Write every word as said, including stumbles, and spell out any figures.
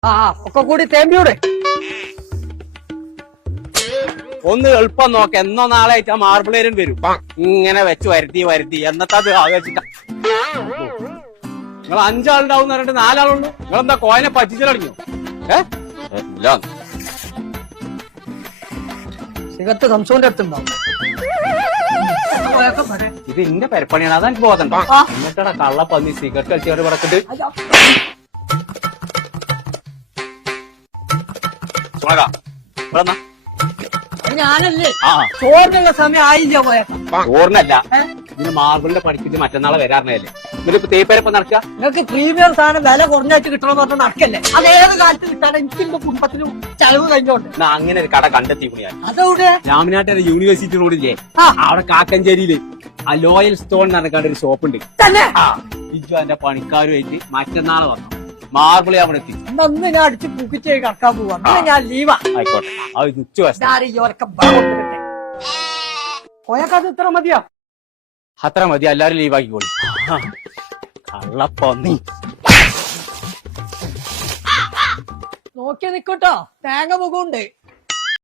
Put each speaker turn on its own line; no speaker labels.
ആ ഒക്കെ കൂടി തേമ്പിയൂടെ.
ഒന്ന് എളുപ്പം നോക്ക. എന്നോ നാളെ ആയിട്ട് ആ മാർബിളേരും വരും. ഇങ്ങനെ വെച്ച് വരുത്തി വരുത്തി എന്നത്തെ അത് ആലോചിച്ചിട്ട. നിങ്ങൾ അഞ്ചാളുണ്ടാവും പറഞ്ഞിട്ട് നാലാളുള്ളൂ. നിങ്ങളെന്താ കോയനെ പറ്റിച്ചലടിഞ്ഞു? ഏഹ്
സിഗത്ത് സംസോന്റെ അടുത്തുണ്ടാവും.
ഇത് ഇന്റെ പെരപ്പണിയാണ്. അതെനിക്ക് ബോധണ്ട. എന്നിട്ടാ കള്ളപ്പന്നി സിഗരറ്റ് കളിച്ചവര് പറക്കിട്ട്
ഞാനല്ലേ ചോറിനുള്ള സമയം ആയില്ല. പോയേക്കാം.
ചോറിനല്ല, ഇതിന് മാർബിളിന്റെ പണിക്കിട്ട് മറ്റന്നാളെ വരാറിനല്ലേ. ഇവരിപ്പോ തേപ്പരപ്പം നടക്കുക.
നിങ്ങൾക്ക് പ്രീമിയം സാധനം വില കുറഞ്ഞായിട്ട് കിട്ടണമെന്ന് പറഞ്ഞാൽ നടക്കല്ലേ? അത് ഏത് കാലത്ത് കിട്ടാൻ എനിക്ക് എന്റെ കുടുംബത്തിന് ചെലവ് കഴിഞ്ഞോണ്ട്
അങ്ങനെ ഒരു കട കണ്ടെത്തി ഞാൻ.
അതവിടെ
രാമനാട്ടുകാരെ യൂണിവേഴ്സിറ്റി റോഡില്ലേ, അവിടെ കാക്കഞ്ചേരിയില് ആ ലോയൽ സ്റ്റോൺ എന്ന് പറഞ്ഞ ഒരു ഷോപ്പ് ഉണ്ട്
തന്നെ.
ബിജു എന്റെ പണിക്കാരുമായിട്ട് മറ്റന്നാളെ വന്നു മാർബിൾ അവിടെ എത്തി.
അന്ന് ഞാൻ അടിച്ച് പുക്കിച്ച് കടക്കാൻ പോവാ. ഞാൻ ലീവാ.
ആയിക്കോട്ടെ. അത് ഉച്ച
പോയാക്കാത് ഇത്ര മതിയാ?
അത്ര മതി. എല്ലാരും ലീവാക്കിക്കോളൂ. കള്ളപ്പന്നി
നോക്കി നിക്കോട്ടോ. തേങ്ങ മുഖമുണ്ട്.